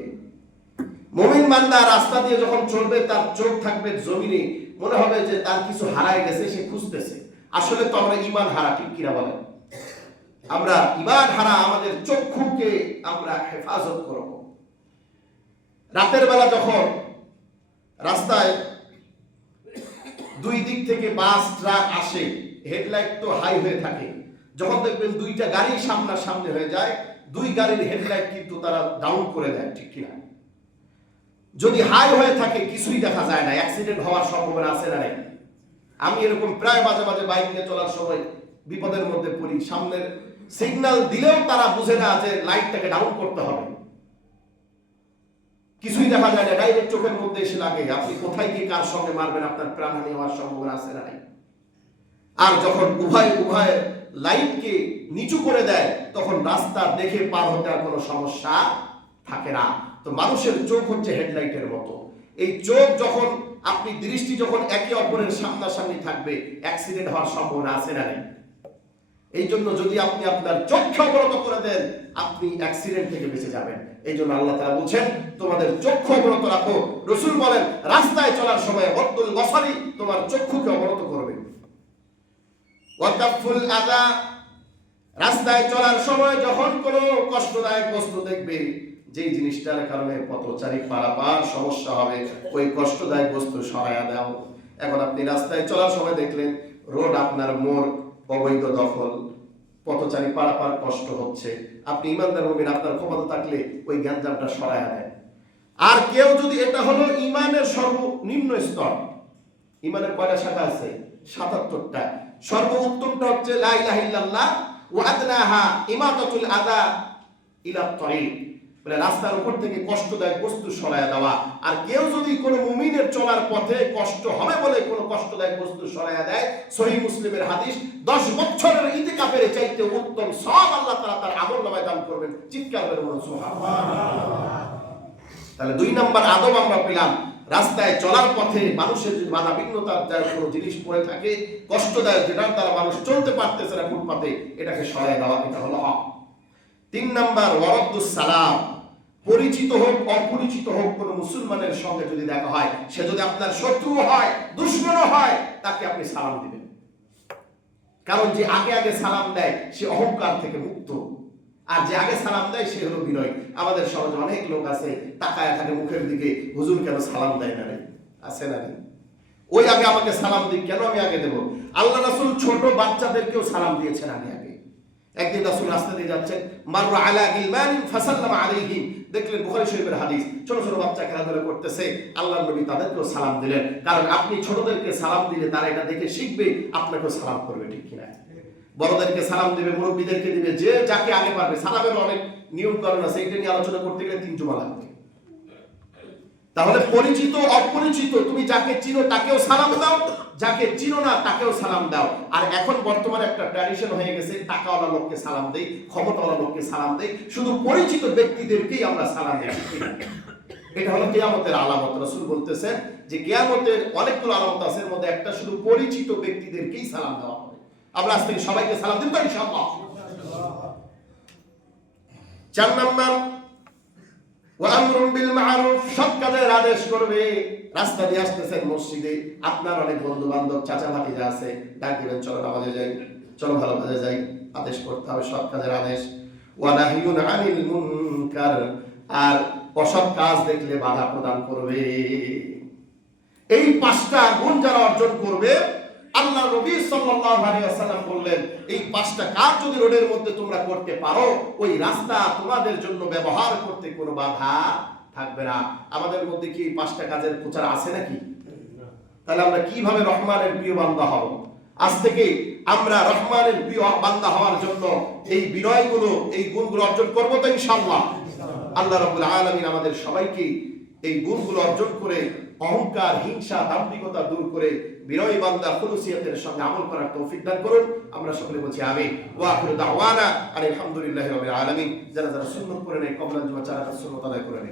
মুমিন বান্দা রাস্তা দিয়ে যখন চলবে তার চোখ থাকবে জমিনে, মনে হবে যে তার কিছু হারায় গেছে, সে খুঁজতেছে। আসলে তো আমরা ঈমান হারা, ঠিক কিনা বলেন? আমরা ঈমান হারা, আমাদের চক্ষুকে আমরা হেফাজত করব। রাতের বেলা যখন রাস্তায় দুই দিক থেকে বাস ট্রাক আসে, হেডলাইট তো হাই হয়ে থাকে, যখন দেখবেন দুইটা গাড়ি সামনাসামনি হয়ে যায়, দুই গাড়ির হেডলাইট কিন্তু তারা ডাউন করে দেয়, ঠিক কিনা? যদি হাই হয়ে থাকে কিছুই দেখা যায় না, অ্যাক্সিডেন্ট হওয়ার সম্ভাবনা আছে না নাই? আমি এরকম প্রায় মাঝে মাঝে বাইক নিয়ে চলার সময় বিপদের মধ্যে পড়ি। সামনের সিগন্যাল দিলেও তারা বুঝে না যে লাইটটাকে ডাউন করতে হবে, কিছুই দেখা যায় না, ডাইরেক্ট চোখের মধ্যে এসে লাগে। আপনি কোথায় গিয়ে কার সঙ্গে মারবেন, আপনার প্রাণহানি হওয়ার সম্ভাবনা আছে না নাই? আর যখন উভয় লাইটকে নিচু করে দেয়, তখন রাস্তা দেখে পার হতে আর কোনো সমস্যা থাকে না। তো মানুষের চোখ হচ্ছে হেডলাইটের মতো। এই চোখ যখন আপনি দৃষ্টি যখন একে অপরের সামনাসামনি থাকবে, অ্যাক্সিডেন্ট হওয়ার সম্ভাবনা আছে না নেই? এই জন্য যদি আপনি আপনার চোখকে অবনত করে দেন, আপনি অ্যাক্সিডেন্ট থেকে বেঁচে যাবেন। এই জন্য আল্লাহ তাআলা বলছেন তোমাদের চক্ষু অবনত রাখো। রাসূল বলেন রাস্তায় চলার সময় গদ্দুল বাসারি, তোমার চক্ষুকে অবনত করবে। ওয়াকাফুল আযা, রাস্তায় চলার সময় যখন কোনো কষ্টদায়ক বস্তু দেখবে, যেই জিনিসটার কারণে পথচারী পারাপার সমস্যা হবে, ওই কষ্টদায়ক বস্তু সরায়া দাও। এখন আপনি রাস্তায় চলার সময় দেখলেন রোড আপনার মোড় অবৈধ দখল, পথচারী পারাপার কষ্ট হচ্ছে, আপনি ইমানদার মুমিন, আপনার ক্ষমতা থাকলে ওই গ্যাঞ্জামটা সরায়া দেন। আর কেউ যদি, এটা হলো ইমানের সর্বনিম্ন স্তর। ইমানের কয়টা শাখা আছে? ৭৭টা। সর্বোত্তমটা হচ্ছে লা ইলাহা ইল্লাল্লাহ, ওয়া আদনাহা ইমাতাতুল আযা ইলা তরিক, মানে রাস্তার উপর থেকে কষ্টদায়ক বস্তু সরায়া দেওয়া। আর কেউ যদি কোনো মুমিনের চলার পথে কষ্ট হবে বলে কোনো কষ্টদায়ক বস্তু সরায়া দেয়, সহিহ মুসলিমের হাদিস, 10 বছরের ইতিকাফের চাইতে উত্তম সব আল্লাহ তাআলা তার আমলনামায় দান করবেন। চিৎকার করে বলুন সুবহানাল্লাহ। তাহলে 2 নম্বর আদব আমরা পেলাম, রাস্তায় চলার পথে মানুষের যদি বাধা বিঘ্নতার কোনো জিনিস পড়ে থাকে, কষ্টদায়ক, যেটার দ্বারা মানুষ চলতে পারতেছে না ফুটপাতে, এটাকে সরায় দেওয়া, এটা হলো হক। 3 নম্বর ওয়ারাদ্দুস সালাম, পরিচিত হোক অপরিচিত হোক কোনো মুসলমানের সঙ্গে যদি দেখা হয়, সে যদি আপনার শত্রু হয়, দুশমনও হয়, তাকে আপনি সালাম দিবেন। কারণ যে আগে আগে সালাম দেয় সে অহংকার থেকে মুক্ত, আর যে আগে সালাম দেয় সে হলো বিনয়। আমাদের সমাজে অনেক লোক আছে তাকায় থাকে মুখের দিকে, হুজুর কেন সালাম দেয় না রে, আছে না রে? ওই আগে আমাকে সালাম দিক, কেন আমি আগে দেব? আল্লাহ রাসূল ছোট বাচ্চাদেরকেও সালাম দিয়েছেন আগে আগে। একদিন রাসূল রাস্তা দিয়ে যাচ্ছেন, মাররা আলা গিলমানিন ফাসাল্লামা আলাইহিম, দেখলেন বুখারী শরীফের হাদিস, ছোট ছোট বাচ্চা খেলাধুলা করতেছে, আল্লাহর নবী তাদেরকেও সালাম দিলেন। কারণ আপনি ছোটদেরকে সালাম দিলে তারা এটা দেখে শিখবে, আপনাকেও সালাম করবে, ঠিক কিনা? বড়দেরকে সালাম দিবে, মুরব্বীদেরকে দিবে, যে যাকে আগে পারবে। সালামের অনেক নিয়ম কানুন আছে, এটা নিয়ে আলোচনা করতে গেলে 3 জুমা লাগবে। তাহলে পরিচিত অপরিচিত, তুমি যাকে চিনো তাকেও সালাম দাও, যাকে চিনো না তাকেও সালাম দাও। আর এখন বর্তমানে একটা ট্র্যাডিশন হয়ে গেছে, টাকাওয়ালা লোককে সালাম দেই, ক্ষমতাওয়ালা লোককে সালাম দেই, শুধু পরিচিত ব্যক্তিদেরকেই আমরা সালাম দিই। এটা হলো কিয়ামতের আলামত। রাসূল বলতেছেন যে কিয়ামতের অনেকগুলো আলামত আছে, এর মধ্যে একটা শুধু পরিচিত ব্যক্তিদেরকেই সালাম দেওয়া হবে। আমরা আজ থেকে সবাইকে সালাম দিব ইনশাআল্লাহ। 4 নম্বর ওয়া আমরুন বিল মা'রুফ, সৎ কাজের আদেশ করবে। রাস্তা দিয়ে আসতেছেন মসজিদে, আপনার অনেক বন্ধু বান্ধব চাচা ভাতিজা আছে, ডাক দিবেন চলো নামাজে যাই, চলো ভালো কাজে যাই, আদেশ করতে হবে সৎ কাজের আদেশ। ওয়া নাহিয়ুন আনিল মুনকার, আর অসৎ কাজ দেখলে বাধা প্রদান করবে। এই 5টা গুণ যারা অর্জন করবে, আল্লাহ নবী সাল্লাল্লাহু আলাইহি ওয়াসাল্লাম বললেন, এই 5টা কাজ যদি রোডের মধ্যে তোমরা করতে পারো, ওই রাস্তা তোমাদের জন্য ব্যবহার করতে কোনো বাধা থাকবে না। আমাদের মধ্যে কি এই 5টা কাজের প্রচার আছে নাকি? তাহলে আমরা কিভাবে রহমানের প্রিয় বান্দা হব? আজ থেকে আমরা রহমানের প্রিয় বান্দা হওয়ার জন্য এই বিনয়গুলো, এই গুণগুলো অর্জন করবো তো ইনশাআল্লাহ। আল্লাহ রাব্বুল আলামিন আমাদের সবাইকে এই গুণগুলো অর্জন করে অহংকার, হিংসা, দাম্ভিকতা দূর করে বিনয়ী বান্দা খুলুসিয়াতের সঙ্গে আমল করার তৌফিক দান করুন। আমরা সকলে বলছি আমিন। ওয়া আখিরু দাওয়ানা আলহামদুলিল্লাহি রাব্বিল আলামিন। যারা যারা সুন্নাত করে নেয় কবলান জুমা 4 রাকাত সুন্নাত আদায় করে নেয়।